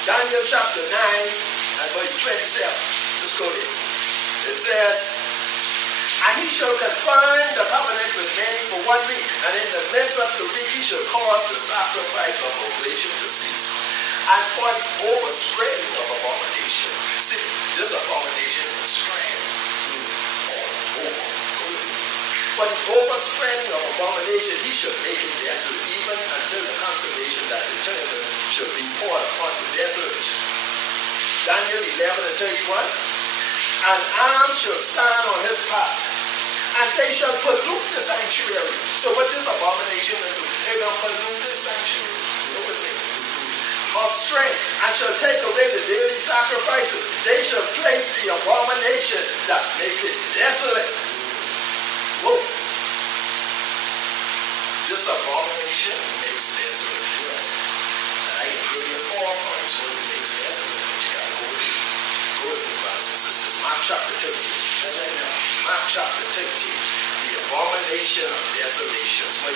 Daniel chapter 9 and verse 27. Let's go there. It says, and he shall confirm the covenant with many for 1 week, and in the midst of the week he shall cause the sacrifice of oblation to cease, and for the overspreading of abomination. See, this abomination is spread all over. For the overspreading of abomination he shall make it desolate, even until the consummation that determined shall be poured upon the desert. Daniel 11 and 31. An arm shall stand on his part, and they shall pollute the sanctuary. So what this abomination will do? They're going to pollute the sanctuary. Of strength, and shall take away the daily sacrifices. They shall place the abomination that make it desolate. Whoa. This abomination makes desolate. Yes. And I can give you 4 points for it makes desolate. But you gotta go with it. Go with me, brothers and sisters. Mark chapter 13. That's right now. Mark chapter 13. The abomination of desolation. So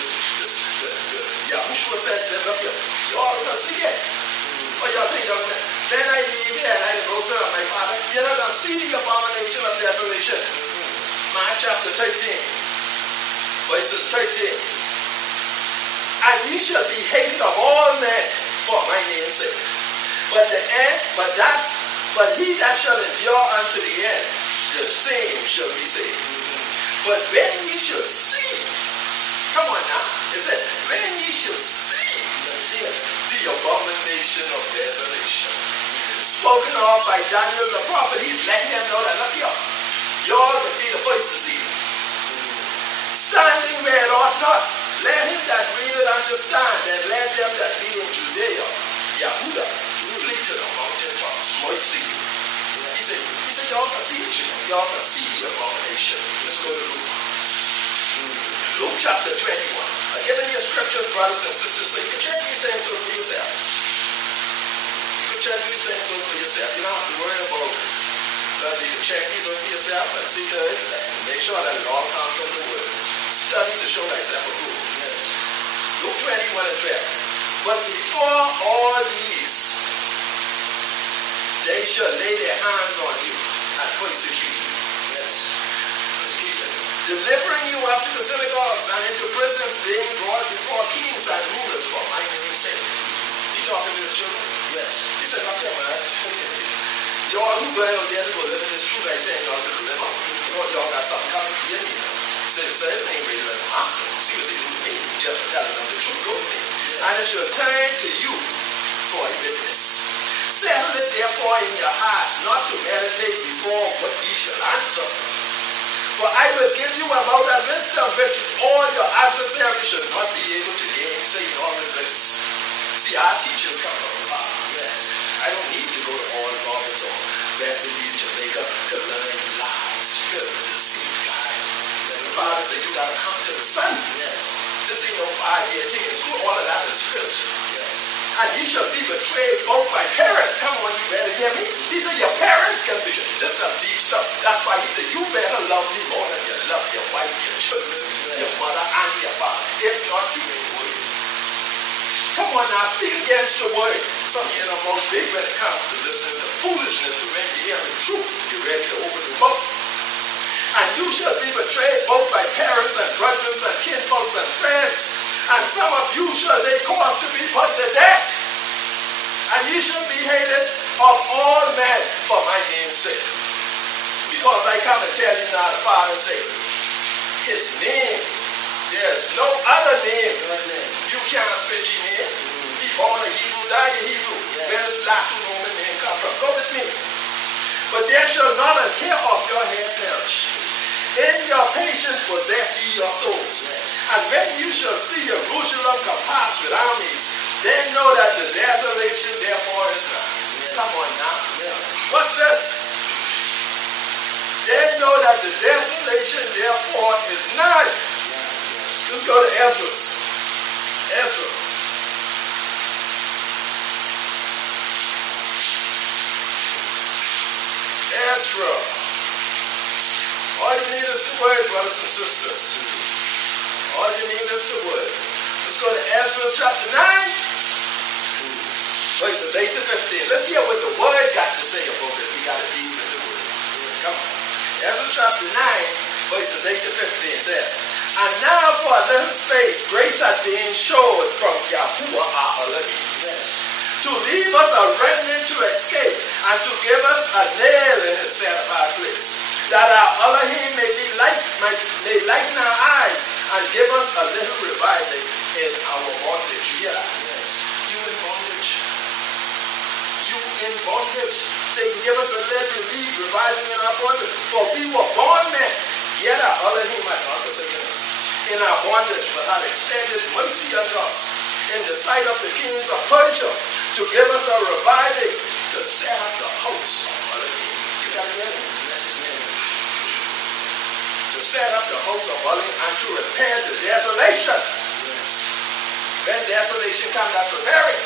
Yahushua said that up here. Y'all gonna see it. What y'all think of that? Then I leave here and I go to my father. You're not gonna see the abomination of desolation. Mark chapter 13. Verses 13. And ye shall be hated of all men for my name's sake. But he that shall endure unto the end, the same shall be saved. But when ye shall see, come on now, it said, when ye shall see the abomination of desolation, spoken of by Daniel the prophet, he's letting them know that, look here, y'all will be the first to see it. Standing where it ought not, let him that will understand, and let them that be in Judea, Yahudah, flee to the mountain tops, might see you. He said, y'all can see it, y'all can see the abomination. Let's go to Luke. Luke chapter 21. I've given you scriptures, brothers and sisters, so you can check these things out for yourself. You can check these things out for yourself. You don't have to worry about it. You can check these out for yourself and see to it, make sure that it all comes from the word. Study to show thyself approved. Yes. Luke 21 and 12. But before all these, they shall lay their hands on you and persecute you. Yes. Delivering you up to the synagogues and into prisons, being brought before kings and rulers for my name's sake. He talking to his children? Yes. He said, okay, man. Y'all who going out there to go live in this truth, I say y'all to live out. Y'all got something coming for you. Say it ain't ready to let them hospital. See what they do to me. Just for telling them the truth. Go with me. And it shall turn to you for a witness. Settle it therefore in your hearts, not to meditate before what ye shall answer. For I will give you a mouth and wisdom which all your adversaries should not be able to gainsay nor resist. See, our teachings come from the Father. Yes. I don't need to go to all Roberts or West Indies, Jamaica to learn lies, deceit, guide. The Father said you gotta come to the Son. Yes. This ain't no 5-year thing in school. All of that is scripture. Yes. And ye shall be betrayed both by parents. Come on, you better hear me. He said your parents can be. This is some deep stuff. That's why he said you better love me more than you love your wife, your children, your mother, and your father. If not, you ain't worthy. Come on now, speak against the word. Some innermost big when it comes to listening to foolishness, to when you hear the truth, you're ready to open the book. And you shall be betrayed both by parents and brethren and kinfolks and friends. And some of you shall they cause to be put to death. And ye shall be hated of all men for my name's sake. Because I come and tell you now, the Father said, his name, there's no other name. You can't switch him in. Be born a Hebrew, die a Hebrew. Where does Latin Roman name come from? Go with me. But there shall not a hair of your head perish. In your patience possess ye your souls. And when you shall see Jerusalem compassed with armies, then know that the desolation therefore is nigh. Come on now. What's this? Then know that the desolation therefore is nigh. Let's go to Ezra. Ezra. All you need is the word, brothers and sisters. All you need is the word. Let's go to Ezra chapter 9. Verses 8 to 15. Let's hear what the word got to say about this. We got to deep in the word. Come on. Ezra chapter 9, verses 8 to 15 says, and now for a little space, grace hath been showed from Yahuwah our Elohim. To leave us a remnant to escape, and to give us a nail in his set apart place, that our Elohim may lighten our eyes, and give us a little revival in our bondage. Yeah. Yes. You in bondage. You in bondage. Say, give us a little relief, reviving in our bondage. For we were born men, yet our Elohim had not forsaken us in our bondage, but had extended mercy unto us in the sight of the kings of Persia, to give us a revival, to set up the house of Elohim. You got it ready? Bless his name. To set up the house of Elohim and to repair the desolation. Yes. When desolation comes, that's repairing.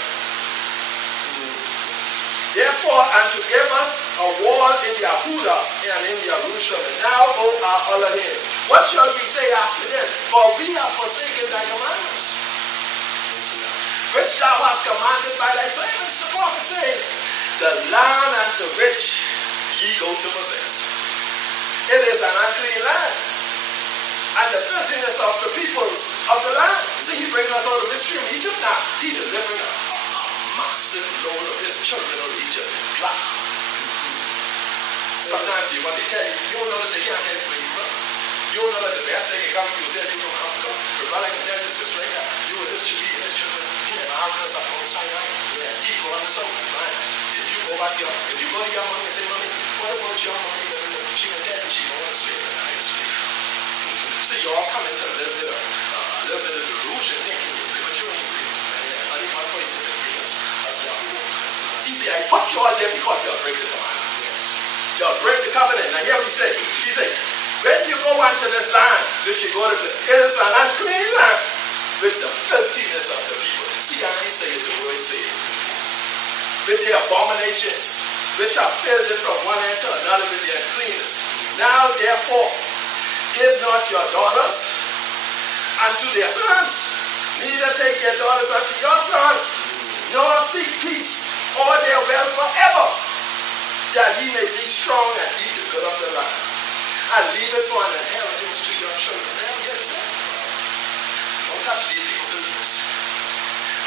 Therefore, and to give us a wall in Yahudah and in Jerusalem. Now, O our Elohim, what shall we say after this? For we have forsaken thy commandments, which thou hast commanded by thy servants. The prophet said, the land unto which ye go to possess. It is an unclean land. And the filthiness of the peoples of the land. See, he brings us out of mystery of Egypt now. He delivering a massive load of his children out of Egypt. Sometimes you want to tell you, you don't notice they can't tell you where you from. You don't know that the best they can come to tell you from Africa. But brother can tell you, sister, you and this should be his children. He never argues up on Sinai. He go on the south, right? If you go back here, if you go to your mommy and say, mommy, what about your mommy? She can tell you she don't want to stay in the highest place. So you all come into a little bit of delusion thinking you're free, but you ain't free. Only one person is free. That's Yahweh. See, I put you all there because you'll break the commandment. You'll break the covenant. Now here we say, he said, when you go onto this land, which you go to, it is an unclean land with the filthiness of the people. See, I ain't saying the word say it. With the abominations, which are filled from one end to another with their uncleanness. Now, therefore, give not your daughters unto their sons, neither take their daughters unto your sons, nor seek peace or their wealth forever, that ye may be strong and eat the good of the land, and leave it for an inheritance to your children. There we get it said. Don't touch these people's filthiness.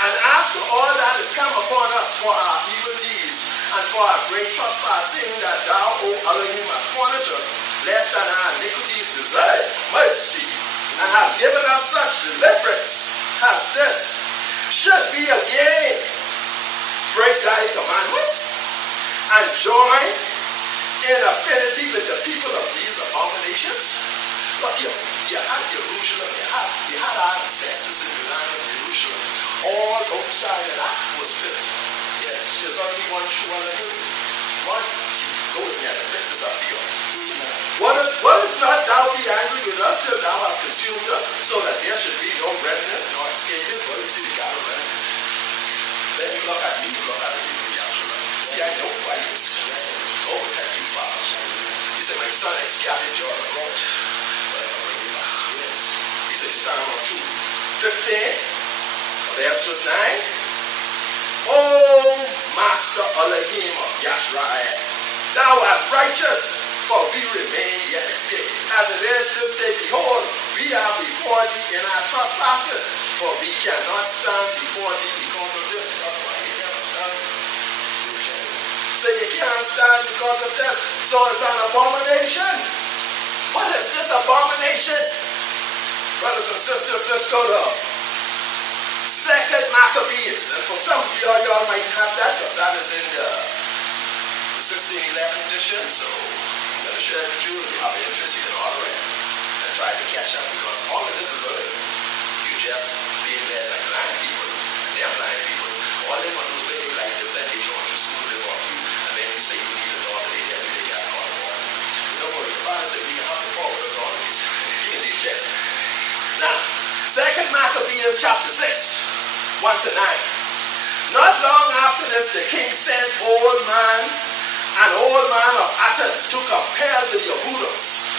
And after all that has come upon us for our evil deeds, and for our great trespass, seeing that thou, O Elohim, hast punished us, lest that our iniquities deserve mercy, and have given us such deliverance as this, should we again break thy commandments, and join in affinity with the people of these abominations? Look, you had Jerusalem, you had our ancestors in the land of Jerusalem. All outside of that was filth. Yes, there's only one true Elohim. One go with me at the places of the earth. What is not thou be angry with us till thou hast consumed us, so that there should be no remnant nor escaping? Well, you see, we got a remnant. Then you look at me, look at the people, Yahshua. See, I know who I is. Oh, thank you, Father. He said, my son, I scattered your abroad. He said, Psalm 2:15 of Exodus 9. Oh, Master Elohim of Yahshua, thou art righteous, for we remain yet escaped. As it is this day, behold, we are before thee in our trespasses, for we cannot stand before thee because of this. That's why we cannot stand. So you can't stand because of this. So it's an abomination. What is this abomination? Brothers and sisters, let's go to 2nd Maccabees. And for some of y'all might have that, because that is in the 1611 edition. So I'm going to share it with you. If you have an interest, you can order it and try to catch up, because all of this is early. You just being led like blind people, and they're blind people. All they want to do is they like to send their children to school, they want you, and then you say you need a daughter, they tell you they got a daughter. Don't worry, the Father said we can have the forward us all of these. He can do that. Now, 2nd Maccabees chapter 6, 1-9. Not long after this, the king sent an old man of Athens to compel the Yehudas.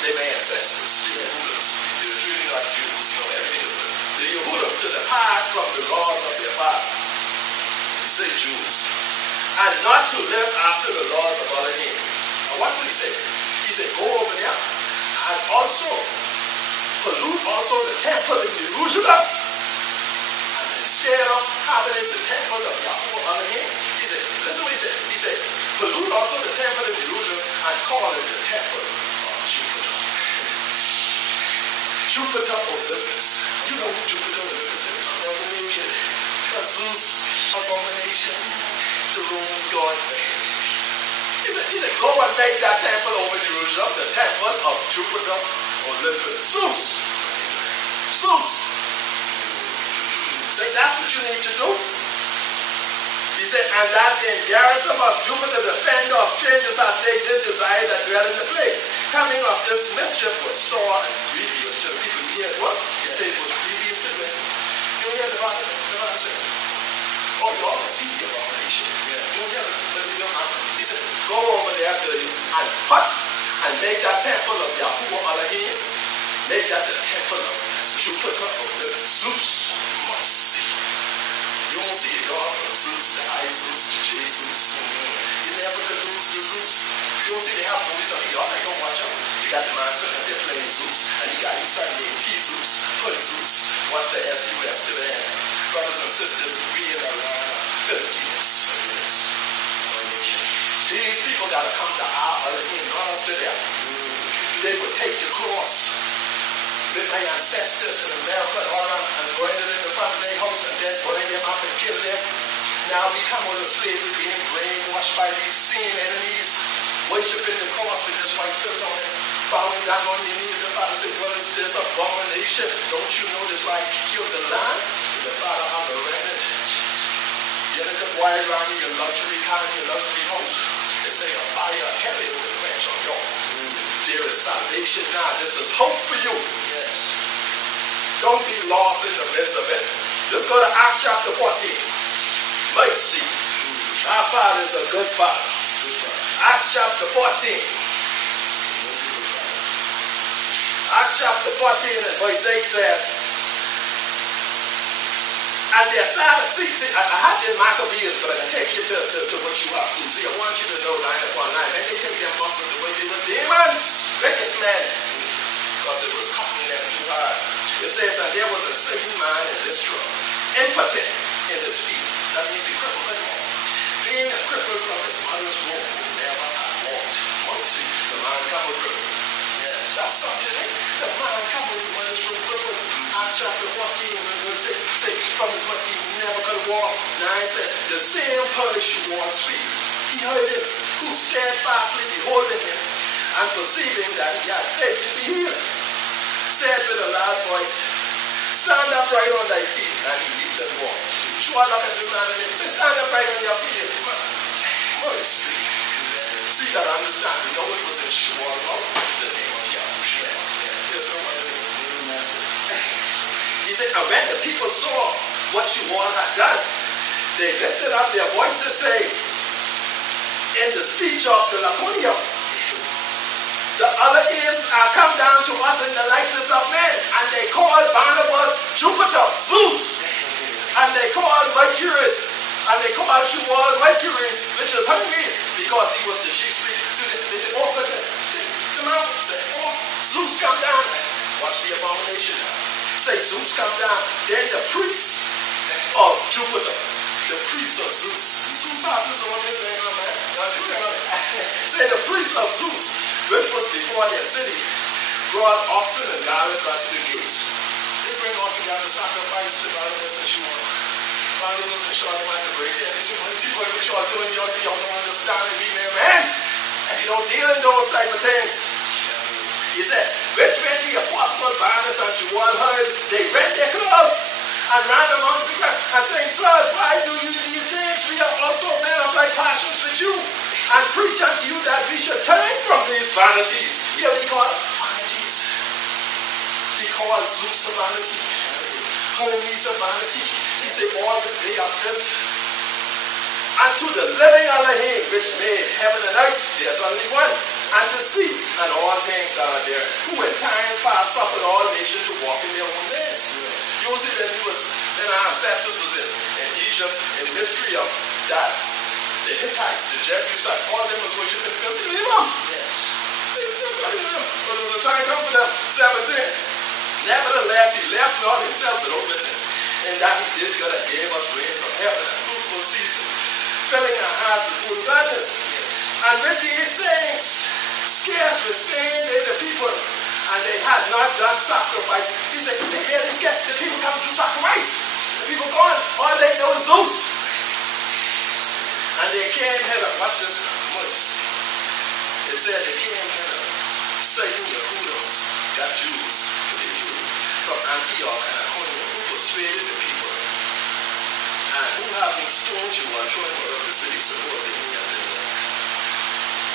They my ancestors, the Yehudas. They were truly not Jews, no, everything of them. The Yehudim to depart from the laws of their father. He said Jews. And not to live after the laws of Elohim. Now what did he say? He said, go over there and also pollute also the temple in Jerusalem. And instead of having it the temple of Yahuwah Elohim, he said, listen what he said. He said, pollute also the temple in Jerusalem and call it the temple of Jupiter. Jupiter Olympus. You know who Jupiter Olympus is? Abomination. Zeus, abomination. The Romans God. He said, go and make that temple over Jerusalem, the temple of Jupiter Olympus. Zeus. Say, that's what you need to do. He said, and that in garrison of Jupiter, the defender of strangers, as they did desire that dwell in the place. Coming of this mischief was sore and grievous to the people. You hear what? He said it was grievous to them. You hear the Bible say? Oh, you all see the abomination. You hear the He said, go over there and put and make that temple of Yahuwah Elohim. Make that the temple of Jupiter Olympus. Zeus. Mercy. You won't see God from Zeus to Jesus to Jesus. You never could lose to Zeus. You won't see they have movies of y'all like, don't watch out. You got the man sitting up there playing Zeus, and you got you Sunday T-Zeus, put Zeus, watch the S-U-S to the end. Brothers and sisters, we in a line of filthiness. These people got to come to our Elohim, not us to them. They would take the cross with my ancestors in America and all around and burn it in the front of their house and then burn them up and kill them. Now we come under slavery, being brainwashed by these sin enemies, worshiping the cross with this white filth on it, bowing down on your knees. The Father said, what is this abomination? Don't you know this right? You killed the lamb? The Father has a remnant. You look at why around in your luxury car, in your luxury house. They say a fire of hell will quench on you. There is salvation now. This is hope for you. Yes. Don't be lost in the midst of it. Let's go to Acts chapter 14. Mercy. Our Father is a good Father. Acts chapter 14. Acts chapter 14 and verse 8 says, and they started, see, I had the Maccabees, but I can take you to what you have to. See, I want you to know line upon line. And they take their muscles the way they were demons, wicked men, because it was cutting them too hard. It says that there was a certain man in Lystra, impotent in his feet. That means he crippled and walked. Being a cripple from his mother's womb, who never had walked. Mercy, the man come with cripple. Yes, that's something. The man come with mother's womb cripple. Acts chapter 14, verse 8, say, from his mother he never could walk. 9 said, the same person was feet. He heard him, who steadfastly beholding him, and perceiving that he had faith to be healed, said with a loud voice, stand upright on thy feet, and he leaped and walked. Sure, look at the man and say, stand upright on your feet. Mercy. See that understanding. No, it was in Shual, the name of Yahushua. There's no other name. He said, and when the people saw what you all had done, they lifted up their voices, saying, in the speech of the Laconia, the other imps are come down to us in the likeness of men, and they called Barnabas Jupiter, Zeus, and they called Mercury, and they called Shmuel Mercury, which is Hermes, because he was the chief spirit. So they said, oh, but come out, say, oh, Zeus come down. Watch the abomination. Say, Zeus come down. Then the priest of Jupiter, the priest of Zeus. Zeus office on everything, man. Say, the priest of Zeus, which was before their city, brought oxen and garlands unto the gates. They bring all together sacrifice to Barnabas and Shmuel. Barnabas and Shmuel had to bring them. They said, what y'all doing? Y'all don't understand and be there, man. And you don't deal in those type of things. He said, which when the apostle Barnabas and Shmuel heard, they rent their clothes and ran among the people and saying, sirs, why do you these things? We are also men of like passions with you, and preach unto you that we should turn from these vanities. Here we call it vanities. He called Zeus a vanity, Hermes a vanity. He said, all that they are built unto the living Elohim, which made heaven and earth. There's only one. And the sea, and all things that are there, who in time past suffered all nations to walk in their own ways. You see that when our ancestors was in Egypt, in mystery of that, the Hittites, the Jebusites, all of them was worshiping filthy women. Yes. But it was a time come for them, 17. Nevertheless, he left not himself with no witness, and that he did good and gave us rain from heaven and fruitful season, filling our hearts with full abundance. And with these sayings, scarce restrained they the people, and they had not done sacrifice. He said, they barely scared. The people come to sacrifice. The people going, all they know is Zeus. And they came hither. Watch this. It said they came hither, saying the Hudos, got Jews, from Antioch and Iconium, who persuaded the people, and who having stoned you while throwing out of the city, supported me and them.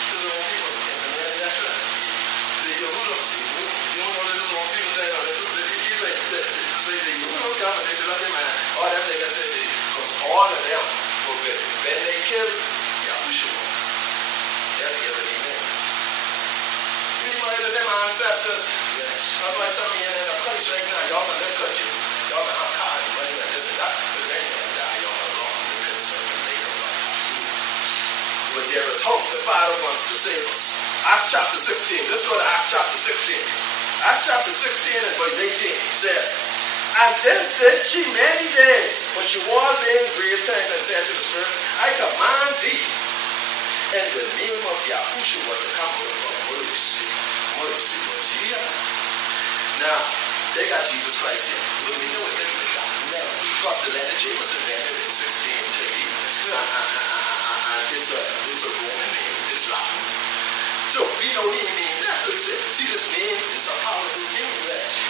This is all people. The Yehudim, see, you don't know this is all people saying, he say the Yehudim come and they say, look, man, all them they can say, because all of them, when they killed Yahushua, they're the other name. You might have them ancestors. Yes. That's why some of you in a place right now, y'all can live good. Y'all can have cars and money and this and that. But then you're going to die, y'all are wrong. The pit serpent make a fire. But there is hope. The Father wants to save us. Acts chapter 16. Let's go to Acts chapter 16. Acts chapter 16 and verse 18 said, and this did she many days, but she was being grieved and said to the Spirit, I command thee in the name of Yahushua to come from mercy. Now, they got Jesus Christ here. But we know it didn't make that. No. Because the letter J was invented in 1630. And it's a Roman name, Islam. So we know he means that. So he said, see this name is a part of his name.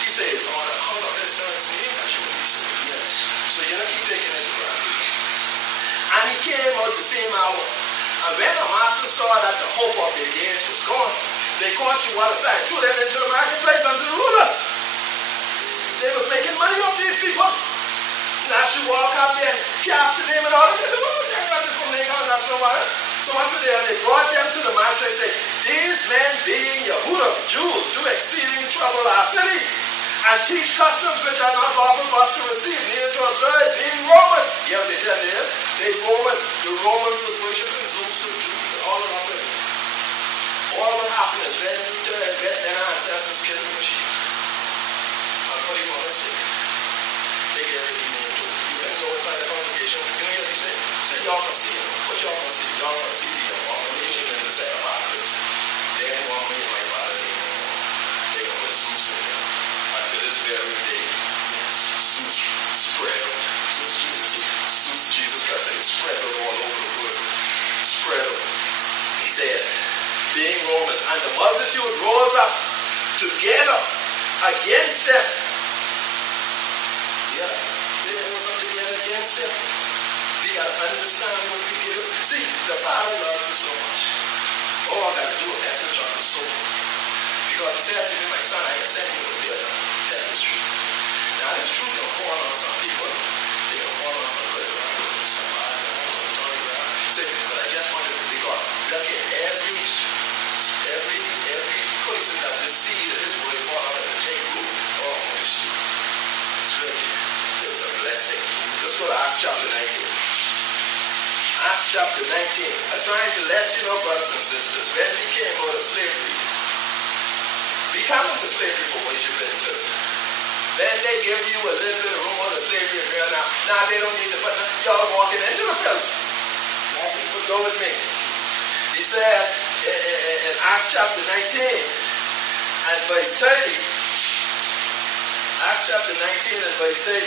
He said it's on account of his son's name that you will be saved. Yes. So you know, keep taking it to ground. And he came out the same hour. And when the master saw that the hope of their gains was gone, they caught you all the time, threw them into the marketplace unto the rulers. They was making money off these people. Now she walk up there, cast the name and all that. They said, well, they're not just from Lincoln, that's no matter. So what's it there? They brought them to the magistrate and said, these men being Yehudim, Jews, do exceeding trouble our city, and teach customs which are not lawful for us to receive, neither to observe, being Roman. Yeah, they tell them, they Roman. The Romans was worshiping Zeus and Jews and all of that. All what happened is when you turn, then our ancestors killed the machine. And what do you want to say? They get ready to name too. You can go inside the congregation, you know what he said? Say y'all can see him. What y'all can see? Y'all can see the abomination and the set of articles. They ain't want me and my father anymore. They gonna put Zeus in there. Until this very day, Zeus spread out. Zeus Jesus Christ said, spread out all over the world. Spread out. He said, being Roman, and the multitude rose up together against him. Yeah, they rose up together against him. We got to understand what we give. See, the Father loves you so much. All I got to do is message on the soul. Because he said to me, my son, I can send you a bill to tell the truth. Now, this truth don't fall on some people. They don't fall on some good ground. Some person that the seed of his word brought out and take root. Oh, it was a blessing. Let's go to Acts chapter 19. Acts chapter 19. I'm trying to let you know, brothers and sisters, when we came out of slavery, we come into slavery for worshiping filth. Then they give you a little bit of room on the slavery and now they don't need to put y'all walking into the filth. Go with me. He said in Acts chapter 19 and verse 30. Acts chapter 19 and verse 30.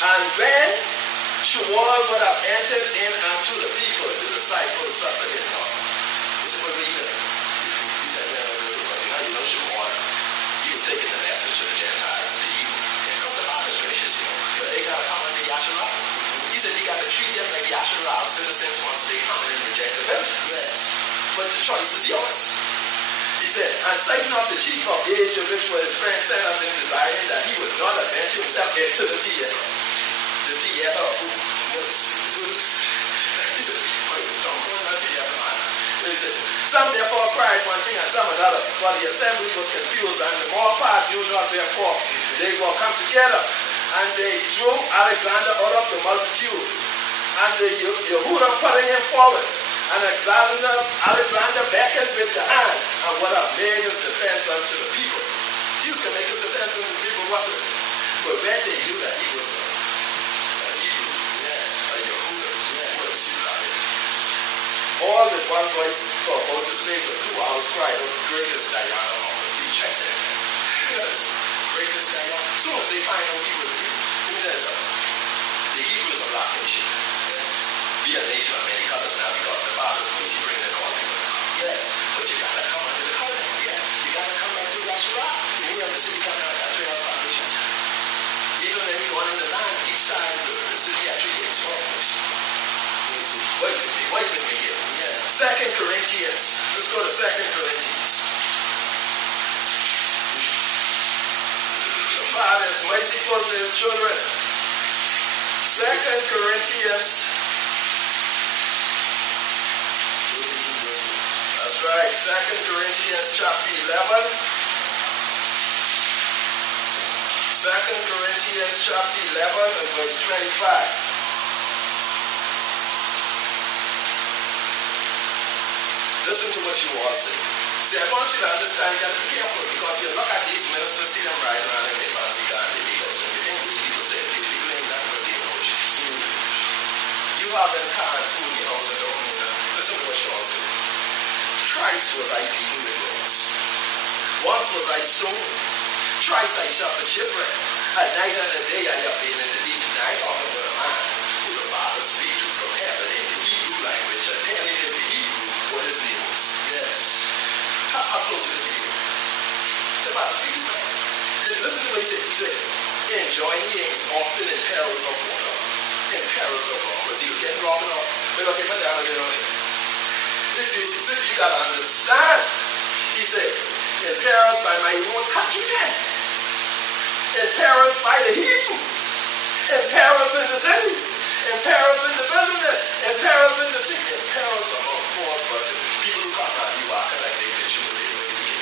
And when Shaul would have entered in unto the people, the disciples suffered him not. This is what we hear. You know Shaul, he was taking the message to the Gentiles, the evil. Because the Father's gracious, but they got to come under Yahshua. He said he got to treat them like Yahshua citizens once they come and reject the faith. Yes. But the choice is yours. He said, and citing up the chief of Asia, which was his friend, sent unto him desiring that he would not adventure himself into the theater. The theater of Zeus. He said, don't go in the theater, man. He said, some therefore cried one thing and some another, for the assembly was confused, and the more part knew not therefore. They will come together, and they drew Alexander out of the multitude, and the Yehudim putting him forward. And Alexander beckoned with the hand, and would have made his defense unto the people. He used to make his defense unto the people, watch this. But when they knew that he was a Hebrew, a Yehudim, all with one voice for about the space of 2 hours cried out, greatest Diana of the feature. Yes, greatest Diana. As soon as they find out he was Hebrew, the Hebrew is a black nation. Be a nation of many colors now because the Father's going to bring the color people now. Yes. But you got to come under the color. Yes. You got to come under Yahshua. You have the city coming out of the foundations. Even when we go on in the land, each side of the city actually gets forms. Wait with me here. Yes. 2 Corinthians. Let's go to 2 Corinthians. The Father is merciful to his children. 2 Corinthians. That's right, 2 Corinthians chapter 11. 2 Corinthians chapter 11 and verse 25. Listen to what you all say. See, I want you to understand, you got to be careful because you look at these ministers, see them riding around in their fancy car and their house, and you think these people say, these people ain't nothing but their emotions. You have them car and food in your house and don't know that. Listen to what Sean said. Thrice was I beaten with rods. Once was I sown. Thrice I suffered shipwreck. At night and a day I have been in the deep. Now I talk about a man who the Father speak to from heaven in the Hebrew language and telling him the Hebrew what his name was. Yes. How close is it to you? The Father speaks to him. Listen to what he said. He said, enjoying yings often in perils of water. In perils of robbers. He was getting robbed off. But okay, my dad will get on it. You got to understand. He said, in perils by my own countrymen, in perils by the heathen, in perils in the city, in perils in the wilderness, in perils in the sea, in perils among poor brothers. People who come out, you acting like they've been sure they already came.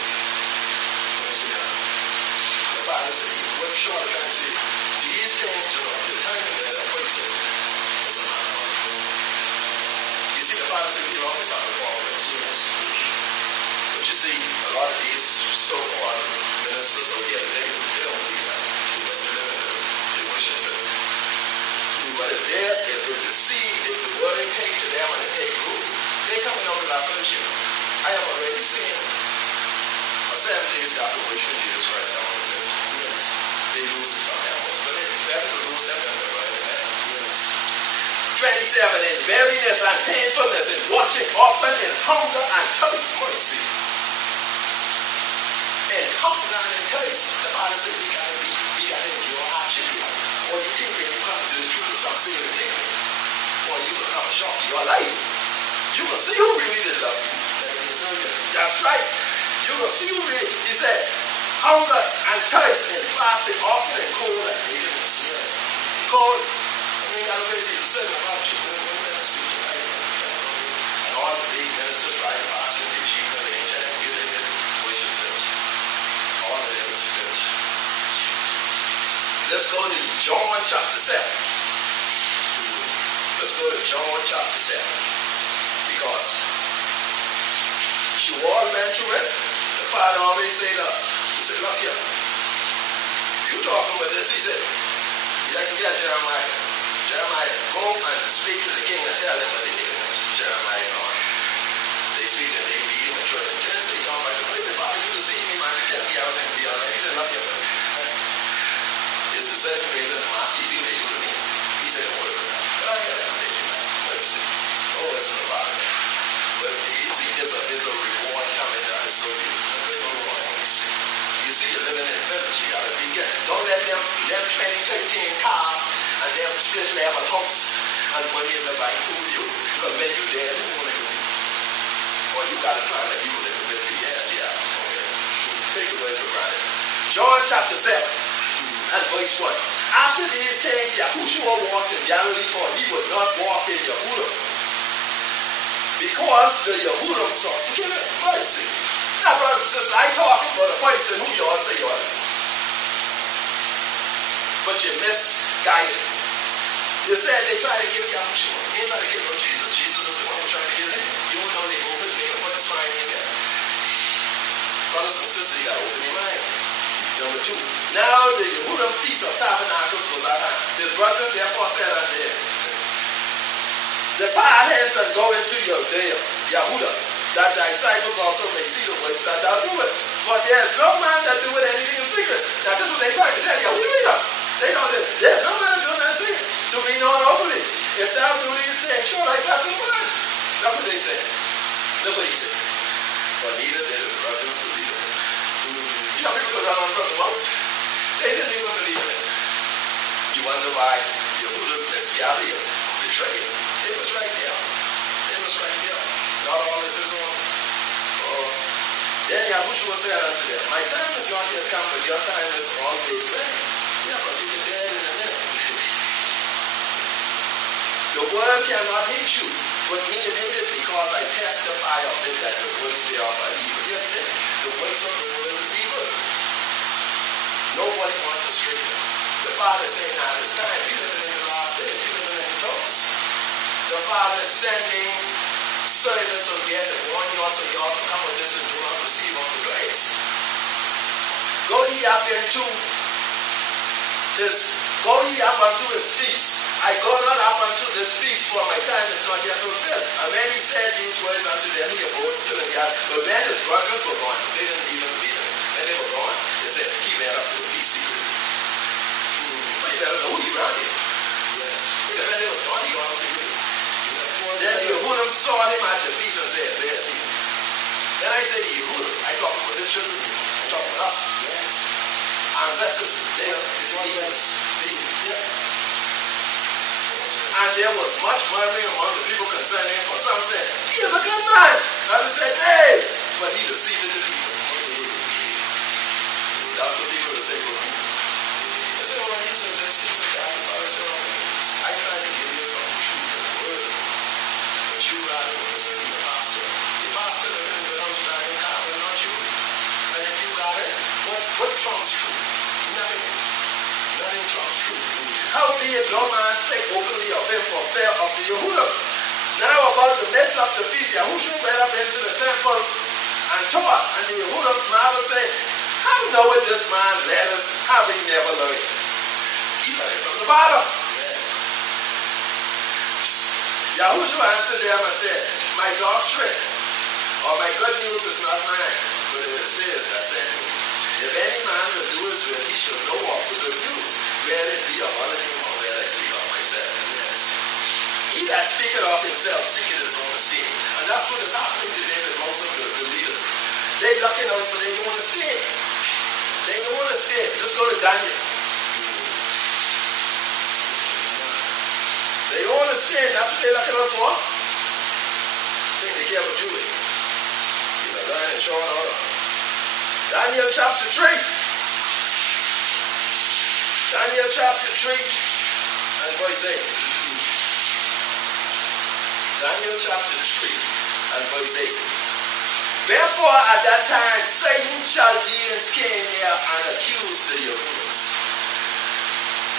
The Father said, what short of time say, these things do not determine that a person is a man of God. You see, the Father said, we don't miss out on all this. But you see, a lot of these so-called ministers over here, they don't believe that. They must live in it. They worship it. But if the seed, if the word take to them and they take root, they coming out of that fellowship. I have already seen 7 days after worshiping Jesus Christ come on the church. Yes. They lose some animals, but it's better to lose them than to run in there. Yes. 27, in weariness and painfulness, in watching often, in hunger and thirst, mercy. In hunger and in thirst, the Father said, we got to endure hardship. Or you think when you come to this truth of some saying and thinking, or you will have a shock in your life. You will see who really did love you. That's right. You will see who really, he said, hunger and thirst in fasting, often and cold and nakedness. Yes. Cold. I mean, I don't know if it's a certain about you. And all the day and oxen, the sheep and the angel, and you live in worship finished. All of them is finished. Let's go to John chapter 7. Let's go to John chapter 7. Because you all went through it. The Father always say to us, he said, look here, you talking about this, he said, you can get Jeremiah. Jeremiah, go and speak to the king and tell him what they did. Jeremiah, they speak and they beat him and throw him in jail. So he come back and say, Father, you deceived me, man. You tell me I was going to be all right. He said, look here, man. It's the same way that the master is easy to me. He said, what is it? Oh, yeah, mercy. Oh, it's no bother. But you see, there's a reward coming that is so beautiful. You see, you're living in a village. You got to be good. Don't let them 2013 car and them split level house and money in the bank fool you. Because when you there, who want to do it? Or you got to plan that you will live in 50 years. Yeah, okay. Take away for granted. John chapter 7 and verse 1. After these things, Yahushua walked in Galilee, for he would not walk in Yehudah, because the Yehudim sought to kill him. Mercy. Now, brothers and sisters, I talking about a person who you all say you are. But you misguided. You said they try to kill Yahushua. They ain't trying to kill no Jesus. Jesus is the one who's trying to kill him. You don't know they move his name and put his sign in there. Brothers and sisters, you got to open your mind. Number 2. Now the Yehudim Feast of Tabernacles was at hand. His brethren therefore said unto him, depart hence and go into Yehudah, that thy disciples also may see the works that thou doest. For there is no man that doeth anything in secret. Now this is what they try to tell you. We read up. They know that there's no man doing anything to be known openly. If thou do these things, sure I have to learn. That's what they say. Look what he said. For neither did his brothers believe it. You know, people go down on front of the mouth. They didn't even believe in it. You wonder why Yehudah's Messiah betrayed him. It was right there. It was right there. Not all is his own. Oh. Then Yahushua said unto them, my time is not yet come, but your time is always ready. Yeah, because you can dead in a minute. The world cannot hate you, but me it hated, because I testify of it that the works thereof are evil. You understand? The works of the world is evil. Nobody wants to straighten it. The Father is saying now it's time. We living in the last days. We living in the toast. The Father is sending servants of yet to warn you also y'all to come with this and do not receive of the grace. Go ye up unto his feast. I go not up unto this feast, for my time is not yet fulfilled. And when he said these words unto them, he abode still in God. But when his brethren were gone, they didn't even believe him. When they were gone, they said, he went up to the feast secretly. But you better know who he ran in. Yes. Because when they was gone, he gone secretly. Then the Yehudim saw him at the feast and said, where is he? Then I said, Yehudim, I talk about this children. I talk about us. Yes. Ancestors, they are believers. And there was much murmuring among the people concerning him, for some said, he is a good man. Others said, hey, but he deceived the people. That's what people will say for me. They say, well, he's a deceased guy, I try to give you from the truth of the word. But you rather want to say to the pastor. The pastor living with us trying to cover, not you. And if you got it, what trumps truth? Nothing. Nothing trumps truth. Howbeit no man spake openly of him for fear of the Yehudim. Now about the midst of the feast, Yahushua went up into the temple and taught. And the Yehudim's mother said, how knoweth this man letters, having never learned? He learned it from the Father. Yes. Yahushua answered them and said, my doctrine, or my good news is not mine, but it is his that sent me. If any man will do his will, he shall know of the good news, whether it be of other him or whether it be of myself. Yes. He that speaketh of himself seeketh his own esteem. And that's what is happening today with most of the leaders. They looking out, but they don't want to see it. They don't want to see it. Let's go to Daniel. They don't want to see it. That's what they're looking out for. Think they care about you. You know, learn and show and order. Daniel chapter 3. Daniel chapter 3 and verse 8. Daniel chapter 3 and verse 8. Therefore, at that time, Satan, Chaldeans came there and accused the Yahudas.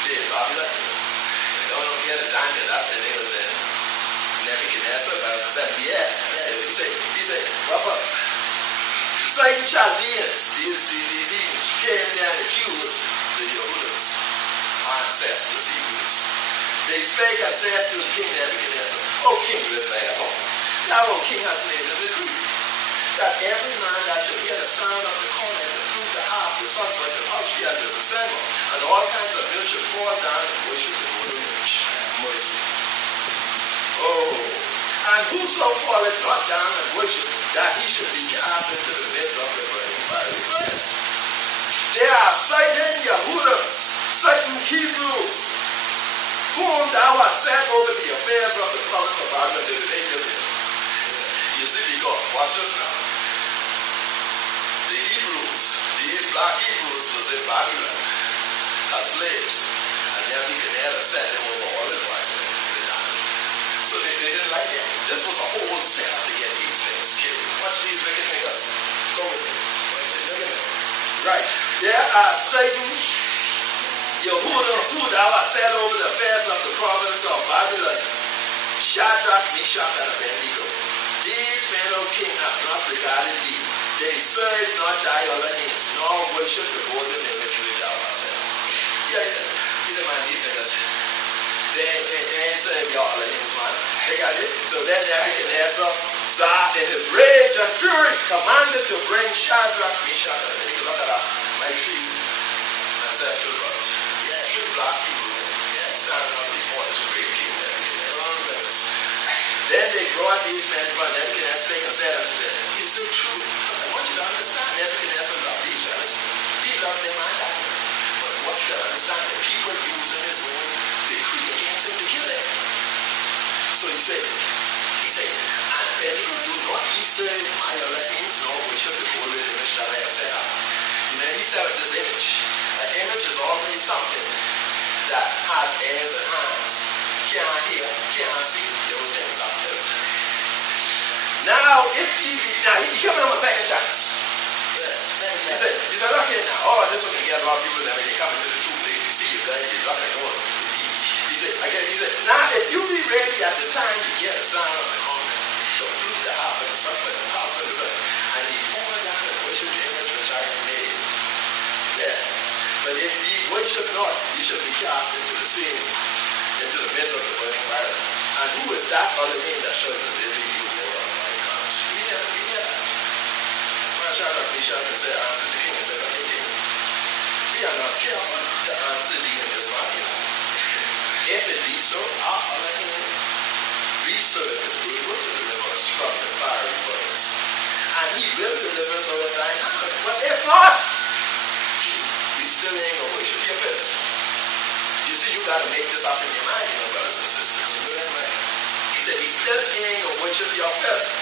They Babylon. They don't get it down there. That's the name of it. Nebuchadnezzar, but said yes. He said, Papa, Satan, Chaldeans, these came there and accused the Yahudas, ancestors, Hebrews. They spake and said to King Nebuchadnezzar, O king, live forever. Thou, O king, hast made a decree that every man that shall hear the sound of the cornet, the flute, the harp, the psaltery, the pouchy, and the cymbal, and all kinds of music should fall down and worship the golden image. Mercy. Oh, and whoso falleth not down and worship, that he should be cast into the midst of the burning fiery furnace. There are certain Yahudas, certain Hebrews, whom thou hast set over the affairs of the province of Babylon, the related. You see, because, watch this now. The Hebrews, these black Hebrews was in Babylon, had slaves, and Nebuchadnezzar set them over all his wise men. So they didn't like them. This was a whole setup to get these things killed. Watch these wicked niggas. Go with me. Watch these wicked niggas. Right. There are certain Yahudas who thou hast set over the affairs of the province of Babylon, Shadrach, Meshach, and Abednego. These men, O king, have not regarded thee. They serve not thy other names, nor worship the golden image which thou hast set. Yeah, he said, man, these niggas, they ain't serve your other names, man. They got it. So then Nebuchadnezzar saw in his rage and fury, commanded to bring Shadrach, Meshach, and Abednego. Look at that. My tree. And said to the brothers, yeah, three black people, yeah, standing up before the great king Nebuchadnezzar. Then they brought these men from Nebuchadnezzar and said unto them, is it true? I want you to understand, Nebuchadnezzar loved these fellas. He loved them and died. But what you gotta understand, the people using his own decree against him to kill them. So he said, and Abednego, do not ye serve my other names, nor worship the golden image that I have set up. And then he said of this image, an image is always something that has ears and hands, can't hear, can't see. Those things are felt. Now, if he be, now he giving them a second chance. Yes, second chance. He said, okay now, oh, this one can get a lot of people that when they come into the truth, they see you guys, you're not going to go. He said, now if you be ready at the time to get the sound of the horn, the flute, the harp, and the trumpet, and the house, and the sun, and he fall down and worship the image which I have made. Yeah. But if ye worship not, ye shall be cast into the sea, into the midst of the burning fire. And who is that other thing that shall deliver you more of my comes? We hear that. Man, Shadrach, Meshach, and said, answer the king, and said, okay, king, we are not careful to answer thee in this matter. If it be so, our other king, we serve is able to deliver us from the fiery furnace. And he will deliver us out of thine hand. But if not, we still ain't going to worship your filth. You see, you got to make this up in your mind, brothers and sisters. He said, we still ain't going to worship your filth.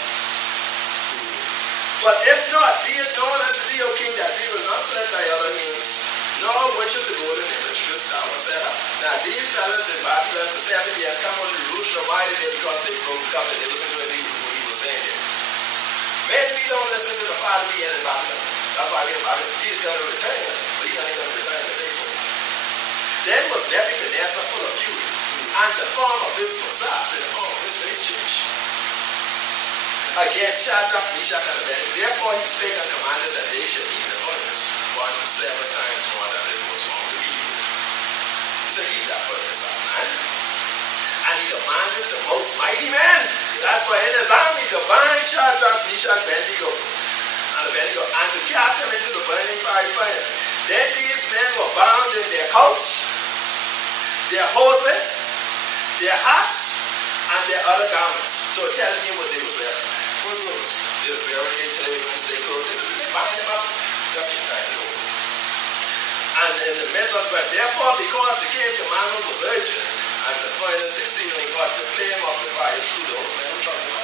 But if not, be it known unto thee, O king, that we will not serve thy other names, nor worship the golden image which thou hast set up. Now these fellows in Babylon for 70 years come on to Jerusalem. Why did they? Because they broke the covenant. They wasn't doing what he was saying here. Maybe we don't listen to the Father we had in Babylon. That's why we're in Babylon. He's going to return, but he's not going to return the faithful. Then was Nebuchadnezzar full of fury, and the form of his possessed, and the form of his face changed. Again, Shadrach, Meshach, and Abednego. Therefore he spake and commanded that they should eat the furnace 7 times more than it was wrong to be eaten. He said, eat that furnace up, man. And he commanded the most mighty men that were in his army to bind Shadrach, Meshach, and Abednego, and to cast them into the burning fiery fire. Then these men were bound in their coats, their hosen, their hats, and their other garments. So telling you what they was wearing. What clothes? They were wearing their turbans, their clothes. They bind them up. And in the midst of it, therefore, because the king's commandment was urgent, and the furnace exceedingly hot, the flame of the fire slew those men who troubled him.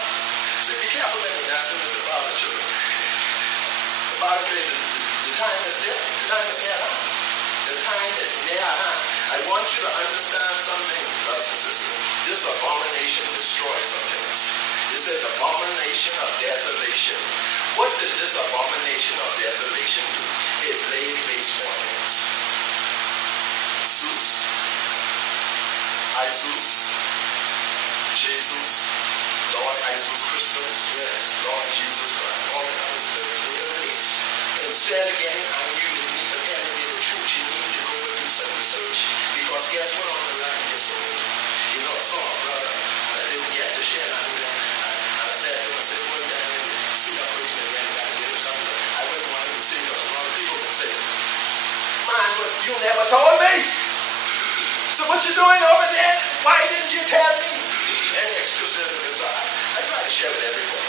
So be careful when you're not sending the Father's children. The Father said the time is there. The time is near hand. The time is near hand. I want you to understand something, brothers and sisters. This abomination destroys some things. It's an abomination of desolation. What did this abomination of desolation do? It laid waste four things. Zeus, Isus, Jesus, Lord Isus Christus, yes, Lord Jesus Christ, all the other spirits laid waste. Instead, again, I knew the need for telling you the truth. You need to go and do some research. Because guess what on the line your soul? You know, I saw a brother, and I didn't get to share that with him. And I said to him, I said, well, man, see that person again, I got to get him something. I wouldn't want him to see because a lot of people will say, man, but you never told me. So what you doing over there? Why didn't you tell me? Any excuses on this side. I try to share with everyone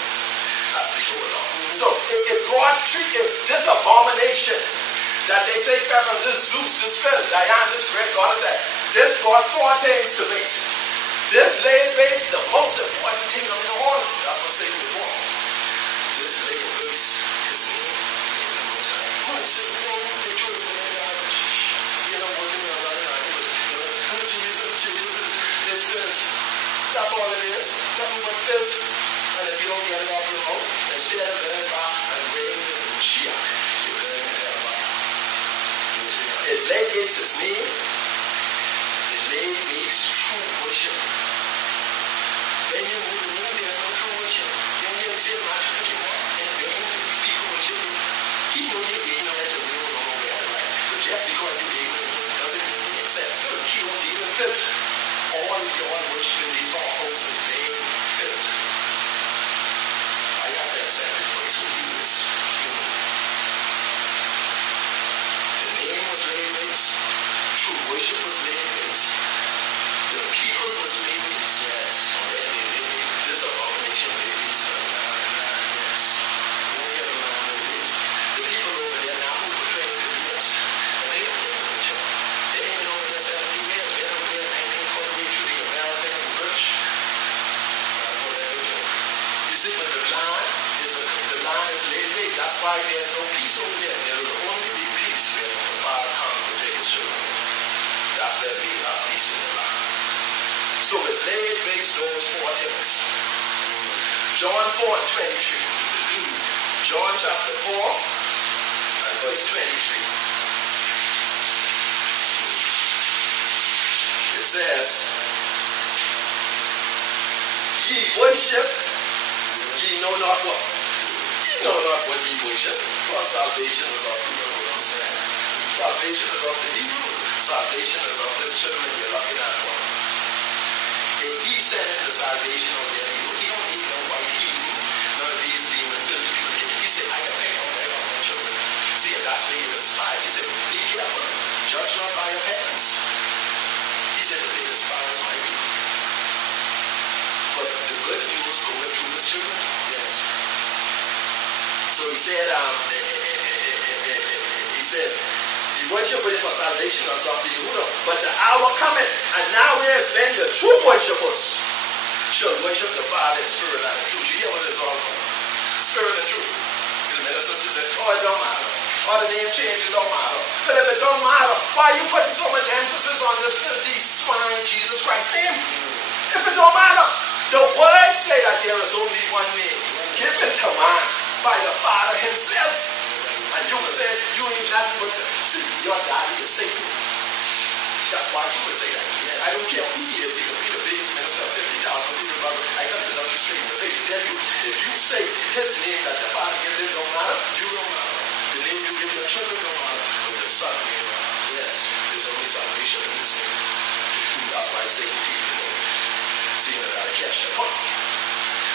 as we go along. So it brought this abomination that they take back from this Zeus, this Phil, Diana, this great goddess, that this brought four things to base. This laid base the most important thing of the whole. That's what Satan was born. This laid base his name in the Most High. Oh, it's the truth is you know what you know, Jesus, it's this. That's all it is. Nothing but filth. And if you don't get it off your mouth, instead of going back and waiting to the Mashiach, you're going to hell fire. It laid base his name. It laid base true worship. When you move the moon, there's no true worship. Then you say, Matthew 51, and then these people worship you. He know you're ignorant and you don't know where, right? But just because you're ignorant doesn't mean you accept filth. He don't deal in filth. All your worship in these all hosts is vain filth. I got to accept it for its use. The name was laid base. True worship was laid base. The people was laid base. Yes. This abomination laid base. Yes. Don't get around with this. The people over there now who were trained to be us. And they don't know each other. They didn't know what that's happening. They don't get 19 all the way through the American British. You see, but the line is laid base. That's why there's no peace over there. There will only be peace when the Father comes to take his children. That's there be a peace in the line. So it laid base those four things. John 4 and 23. John chapter 4 and verse 23. It says, ye worship, ye know not what. Ye know not what ye worship. For salvation is of the Hebrews. Salvation is of the Hebrews. Salvation is of the children you're looking at one. If he sent the salvation of their people, he don't need no white heathen, none of these demon-filled people. He said, I can pick on my children. See, that's where you despise. He said, be careful. Judge not by your parents. He said, that they despise my people. But the good news over through his children, yes. So he said, you worship with for salvation of the Yehuda, but the hour cometh, and now is when the true worshipers shall worship the Father in spirit and in truth. You hear what it's all about? Spirit and truth. The minister said, oh, it don't matter. Or the name change, it don't matter. But if it don't matter, why are you putting so much emphasis on this filthy swine, Jesus Christ's name? If it don't matter, the words say that there is only one name given to man by the Father himself. And you would say, you ain't nothing but see, your daddy is Satan. That's why you would say that. I don't care who he is. He could be the biggest minister of 50,000 people. But I got to look you straight in the face and tell you, if you say his name that the Father gives it don't matter, you don't matter. The name you give your children don't matter. But the Son name matter. Yes, there's only salvation in this name. That's why Satan keeps the name. See, I got to catch the point.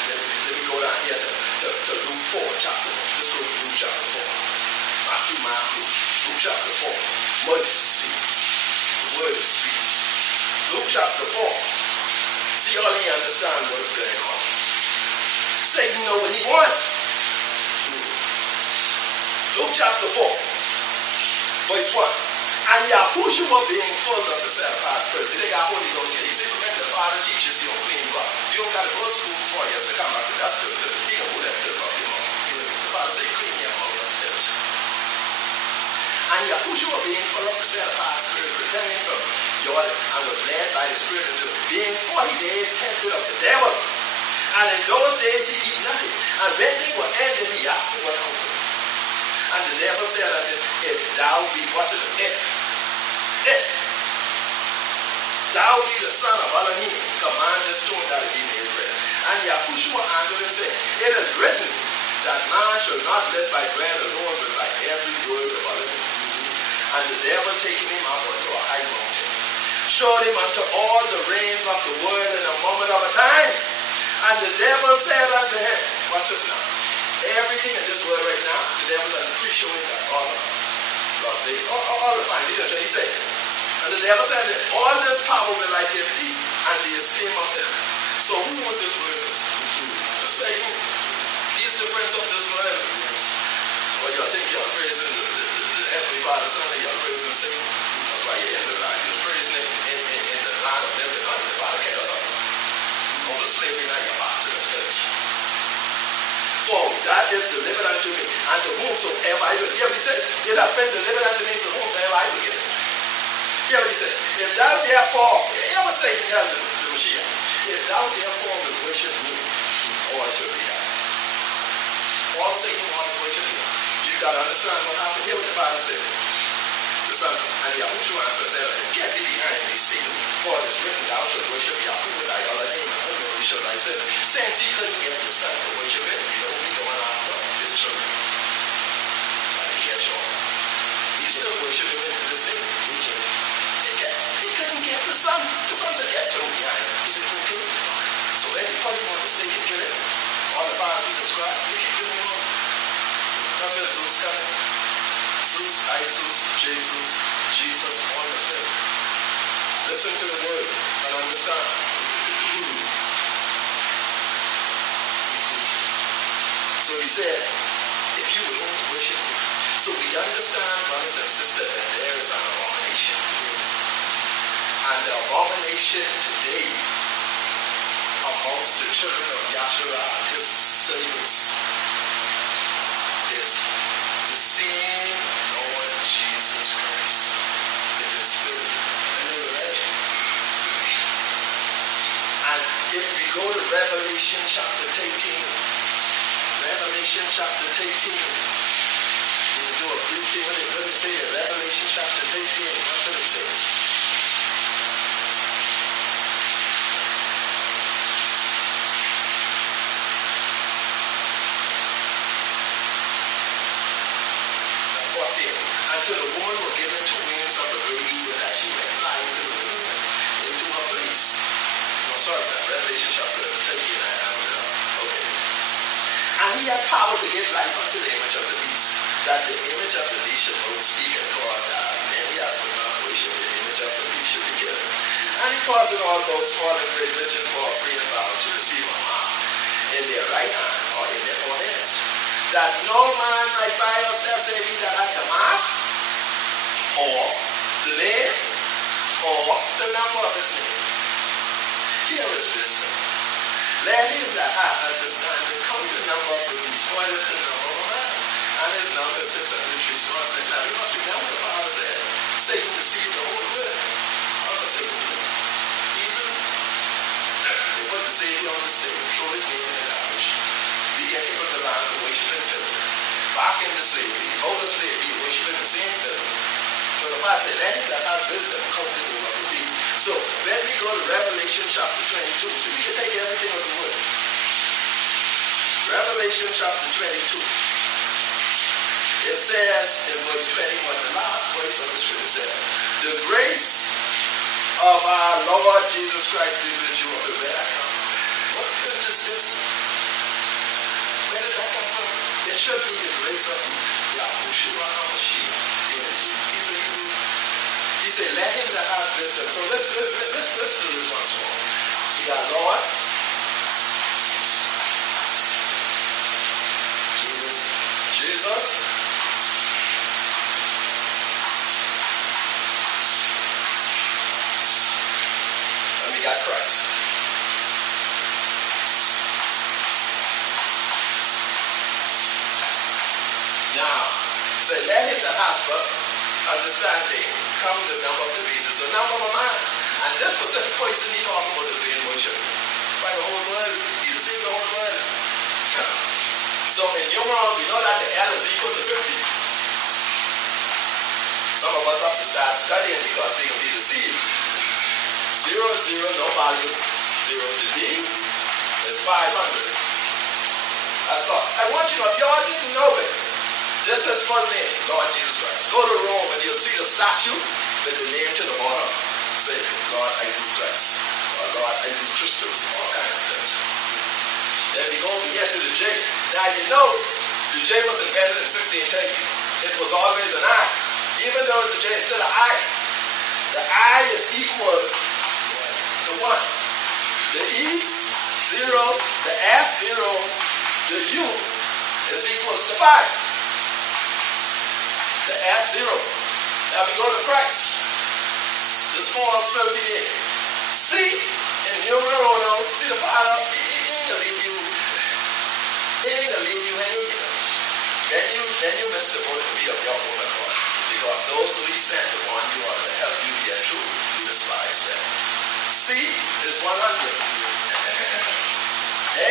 Let me go down here to Luke 4, chapter 4. This was Luke chapter 4. Matthew, Luke chapter 4. Mercy. The word is sweet. Luke chapter 4. See, all he understand what's going on. Satan know what he wants. Luke chapter 4. Verse 1. And Yahushua being full of the set-apart spirit. See, they got Holy Ghost here. He said, remember, the Father teaches you on clean God. You don't got to go to school for 4 years to come back to that still filth. He can put that filth off your mouth. The Father said, clean your mouth of filth. And Yahushua being full of the set-apart spirit, returning from Jordan, and was led by the Spirit into being 40 days tempted of the devil. And in those days he eat nothing. And when they were ended, he asked me what hungry. And the devil said unto him, if thou be what is it? If thou be the son of Elohim, command this stone that it be made bread. And Yahushua answered and said, it is written that man shall not live by bread alone, but by every word of Elohim. And the devil taking him up unto a high mountain, showed him unto all the reigns of the world in a moment of a time. And the devil said unto him, watch this now. Everything in this world right now, the devil is pre-showing that all the fine. He said, and the devil said, all this power will I give thee, and the esteem of them. So who would this world is? The Satan. He's the prince of this world. Well, you think you're praising the Heavenly Father, Son, and you're praising Satan. That's why you're in the land. You're praising him in the land of living. Not the Father cares about. All the slavery now you're back to the flesh. For that is delivered unto me, and to whomsoever I will. Here he said, it has been delivered unto me, to whomsoever I will give it. Here he said, if thou therefore, here was Satan telling the Mashiach, if thou therefore will worship me, all shall be done. All Satan wants is worship me. You got to understand what happened. Hear what the Father said. The Son, and Yahushua answered and said, get thee behind me, Satan, for it is written, thou shalt worship Yahuwah thy Elohim, and only shall thy serve. Since he couldn't get the Son to worship him, he don't need to run after his children. And he kept showing. He's still worshiping him to the same. He couldn't get the Son. The Son to get to him behind him. He said, kill him. So when he put him on the stake and kill him, all the powers who subscribe, they keep killing him on. That's where Zeus coming. Zeus, Isis, Jesus, on the fifth. Listen to the word and understand. So he said, if you would only worship me. So we understand, brothers and sisters, that there is an abomination. And the abomination today amongst the children of Yahshua, his servants, is the same Lord Jesus Christ. It is filthy and irreligion. And if we go to Revelation chapter 13, Revelation chapter 13, we'll do a brief thing with it. What does it say? Revelation chapter 13, what does it say? And to the woman were given 2 wings of the bird eagle, that she might fly into the wilderness, into her place. No, sorry, that's Revelation chapter 13. Okay. And he had power to give life unto the image of the beast, that the image of the beast should both speak and cause that many as would not worship the image of the beast should be killed. And he caused it all those fallen religion for a free and bound to receive a mark in their right hand or in their foreheads, that no man might buy or sell save he that hath the mark, or the name, or the number of his name. Here is wisdom. Let him that hath understanding count the number of the beast, for it is the number of a man, and his number is 603 swords. Now you must remember the Father said, Satan deceived the whole world. How could Satan do it? Easily. They put the Savior on the stage, throw his name in the garbage. Began to put the land to worship in film. Back into slavery, hold the slavery, worship in the same film. So the Bible said, any that has wisdom, count the number of the beast. So when we go to Revelation chapter 22, so we can take everything of the word. Revelation chapter 22. It says in verse 21, the last verse of the scripture said, the grace of our Lord Jesus Christ be with you. Where did that come from? What filth is this? Where did that come from? There should be the grace of Yahushua HaMashiach. He said, let him that has wisdom. So let's do this once more. We got Lord, Jesus, and we got Christ. Now, say, let him that has understanding come the number of the beast. It's the number of a man. And this specific person he talking about is being worshipped. by the whole world. He deceived the whole world. So in numeral, we know that the L is equal to 50. Some of us have to start studying because we can be deceived. 0 is 0, no value. 0 to D is 500. That's all. I want you to know, if y'all didn't know it, this is full name, Lord Jesus Christ. Go to Rome and you'll see the statue with the name to the bottom. Say, Lord Jesus Christ, or Lord Jesus Christus, all kinds of things. Then we get to the J. Now you know, the J was invented in 1610. It was always an I. Even though the J is still an I, the I is equal to 1. The E, 0, the F, 0, the U is equals to 5. The F, 0. Now we go to Christ. This forms 38. C in numeral uno. See the Father, he ain't gonna leave you. He ain't gonna leave you hanging. Then you miss the boat to be of your own accord. Because those who he sent to warn you or to help you get through, you despise them. C is 100.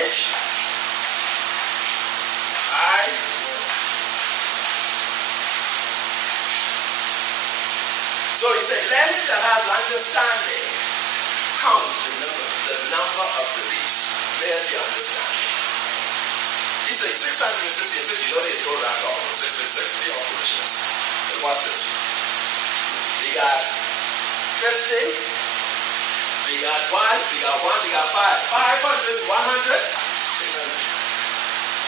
H, I, so he said, let him that has understanding count the number of the beast. There's your understanding. He said 666, you know they throw around all 666, pure foolishness. But watch this. We got 50. We got 1, we got 5. 500, 100, 600.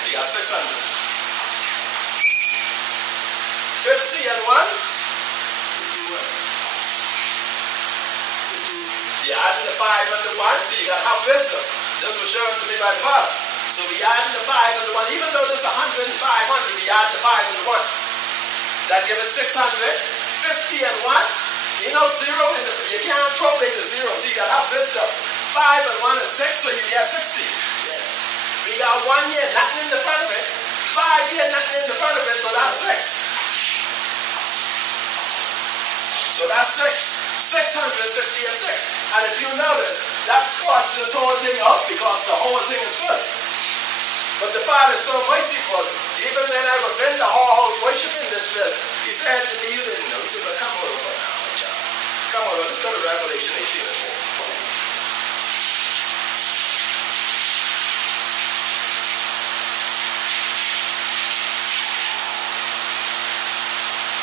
We got 600. 50 and 1. 51. You add the 5 and the 1, so you got to have wisdom. This was shown to me by the Father. So we add the 5 and the 1. Even though there's 100 and 500, we add the 5 and the 1. That gives us 600. 50 and 1. You know, 0 and you can't probate the 0, so you got to have wisdom. 5 and 1 is 6, so you get 60. Yes. We got 1 year, nothing in the front of it. 5 years, nothing in the front of it, so that's 6. So that's 6. 660 and 6. And if you notice, that squashed this whole thing up because the whole thing is full. But the Father is so merciful. Even when I was in the whorehouse worshiping this film, he said to me, you didn't know. He said, but come on over now. Come on, let's go to Revelation 18 and 4.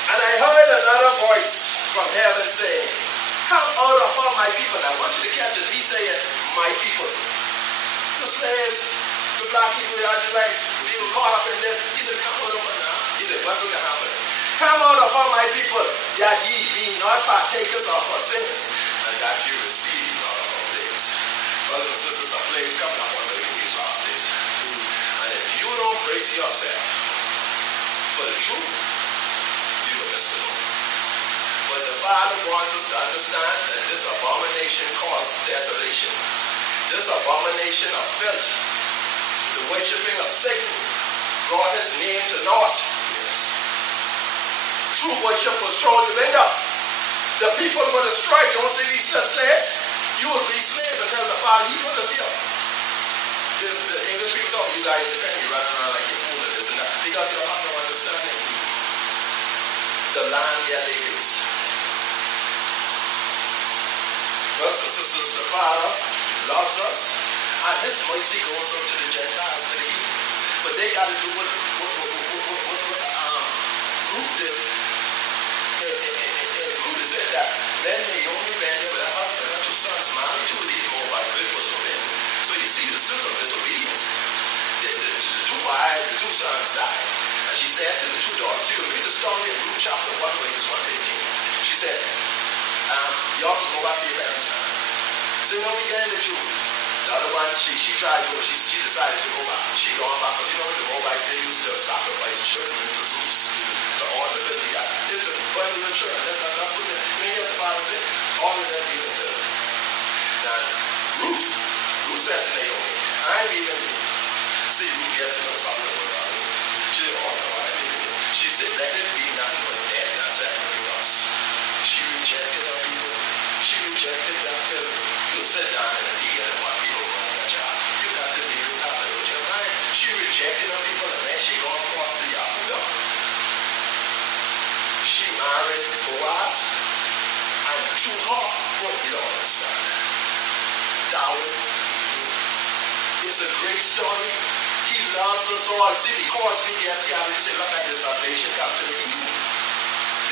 And I heard another voice from heaven saying, come out of all my people. Now I want you to catch it. He's saying, my people. The slaves, the black people, the Israelites, people caught up in this. He said, come out of it now. He said, what will happen? Come out of all my people, that ye be not partakers of our sins, and that you receive not of our plagues. Brothers and sisters, some plagues coming up on these last days. And if you don't brace yourself for the truth, you will miss the Lord. But the Father wants us to understand that this abomination causes desolation. This abomination of filth, the worshiping of Satan, brought his name to naught. True worship was thrown in the window. The people were destroyed. Don't say these slaves. You will be slaves until the Father, he put us here. The English people talk, you guys depend, you running around like you're fool and this and that. Because you don't have no understanding. The land their labors. Brothers and sisters, the Father loves us, and his mercy goes up to the Gentiles, to the heathen. But they got to do what Ruth did. Ruth said that when Naomi ran with her husband and 2 sons married 2 of these Moabites, which was forbidden. So you see the sins of disobedience. The 2 sons died. And she said to the 2 daughters, you can read the story in Ruth chapter 1, verses 1 to 18. She said, y'all can go back to your parents now. So no, we get in the truth. The other one, she tried to go, she decided to go back. She gone back, because you know the Moabites, they used to sacrifice children to Zeus, to all the filthy guys. It's the bundle of children. That's what the Father said. All of them even filthy. Now, Ruth said to Naomi, I ain't leaving you. See, Ruth get to know something about it. She said, oh no, I ain't leaving you. She said, let it be nothing but death and sacrifice. She rejected her people. She rejected that filth. You'll sit down in a tea and watch people go on that rejecting them people, and then she going across the Yahoo. She married Boaz, and through her, what we don't understand. David is a great story. He loves us all. See, because we get scattered, you say, look at this salvation come to the people.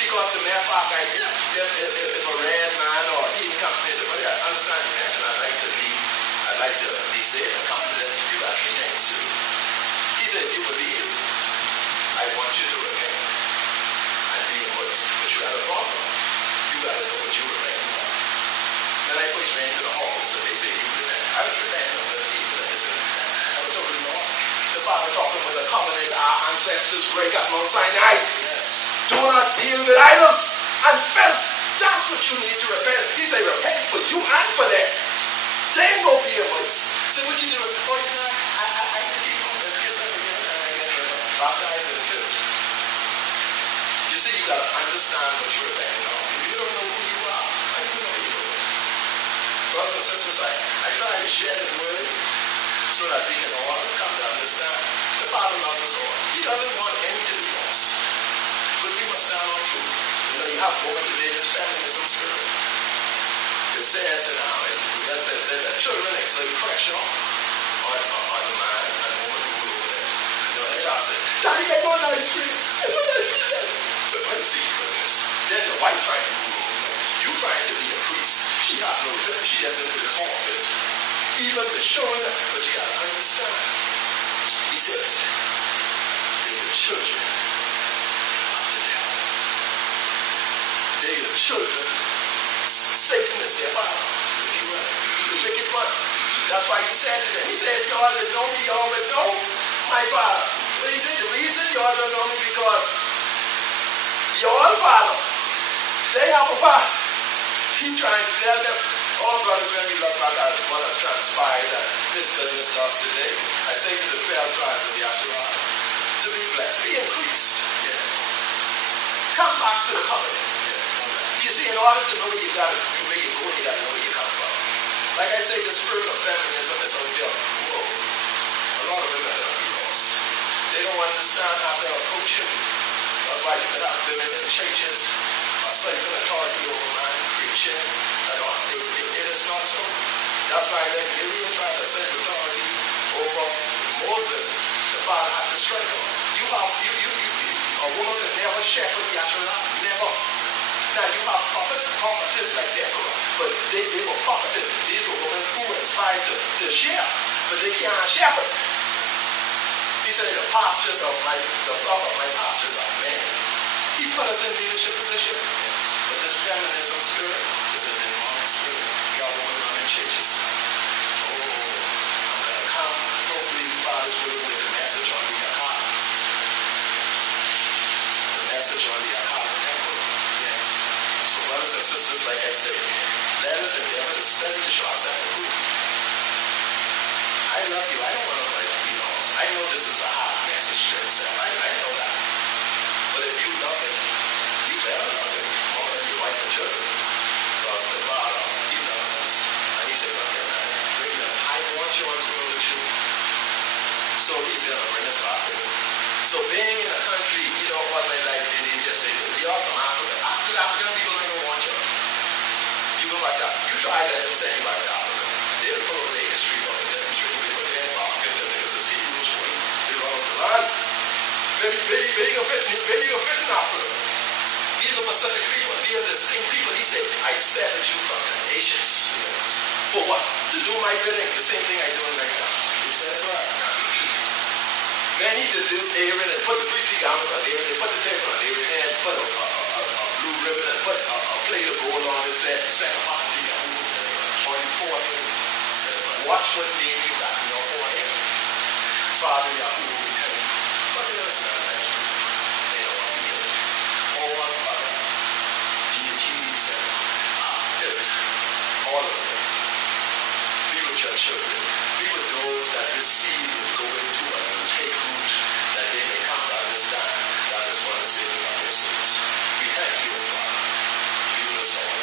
Because the mere fact, if a red man or he come to me and say, well, yeah, I understand you mentioned I'd like to be saved and come to that. You got three things to do. He said, you believe, I want you to repent and be immersed. But you got a problem. You got to know what you're repenting of. Then I push men to the hall, so they say, you repent. I was repenting of the thief and this and that. I was totally lost. The Father talking with the covenant our ancestors break at Mount Sinai. Yes. Do not deal with idols and filth. That's what you need to repent. He said, repent for you and for them. Then go be immersed. So what you do? Oh, you know, I keep on this kids every year and I get baptized in filth. You see, you got to understand what you're repenting of. If you don't know who you are, how do you know who you are? Brothers and sisters, I try to share the word so that we can all come to understand. The Father loves us all. He doesn't want any to be lost. But we must stand on truth. You know, you have women today, this feminism spirit. It says in our that says that children exert pressure on the man and the woman who rule over them. So the child said, Daddy, I want ice cream. I want ice cream. So when you see goodness, then the wife trying to rule over them. You trying to be a priest. She got no good. She gets into this whole fit. Even the showing up, but you got to understand. He says, they the children of the devil. They the children. Satan is their father. The wicked one. That's why he said to them, he said, y'all that know me, y'all will know my father. But he said, the reason y'all don't know me because y'all father, they have a father. Keep trying to tell them, all brothers, when we look back at what has transpired and this goodness to us today, I say to the 12 tribes of Yahshua, to be blessed, be increased. Yes. Come back to the covenant. You see, in order to know where you got to, where you go, you got to know where you come from. Like I say, the spirit of feminism is out there. Whoa. A lot of women are lost. They don't understand how to approach him. That's why you can have women in churches, asserting authority over man, preaching. It is not so. That's why when Miriam tried to assert authority over Moses, the Father had to strike her. A woman could never shepherd Yahshua. Never. Now you have prophetess like Deborah, but they were prophetess. These were women who were inspired to share, but they can't shepherd. He said, the flock of my pastors are men. He put us in leadership position. But this feminism spirit is a demonic spirit. Y'all women running churches. Oh, I'm going to come. Hopefully, the Father's will with the message on the Yakar. The message on the Yakar. Brothers and sisters, like I say, let us endeavor to study to show ourselves approved. I love you. I don't want to be lost. I know this is a hard message to itself. I know that. But if you love it, you better love it more than your wife and children. Because the Father, He loves us. And He said, look at that. I want you all to know the truth. So He's going to bring us back home. So being in a country, you know what my life did, He just said, we all from Africa. African people don't want you. You go like that. You try that, don't say anybody in Africa. They'll pull over their history or the demonstrate. They put their mark in the niggas as Hebrews 20. They run over the line. Where you fit in Africa? These are Pacific people. They are the same people. He said, I separated you from the nations. For what? To do my bidding. The same thing I do right now. You said it right. Man, he did Aaron and put the priestly garment on Aaron. They put the table on Aaron and put a blue ribbon and put a plate of gold on it. Said, second part to Yahoo on your forehead. Said, watch what name you got in your forehead. Father Yahoo will tell you. But they understand that truth. They don't want to hear it. All other deities and spirits, all of them. Be with your children. Be with those that this seed will go into and will take root, that they may come to understand that is for the saving of their souls. We thank you, Father. Be with us all.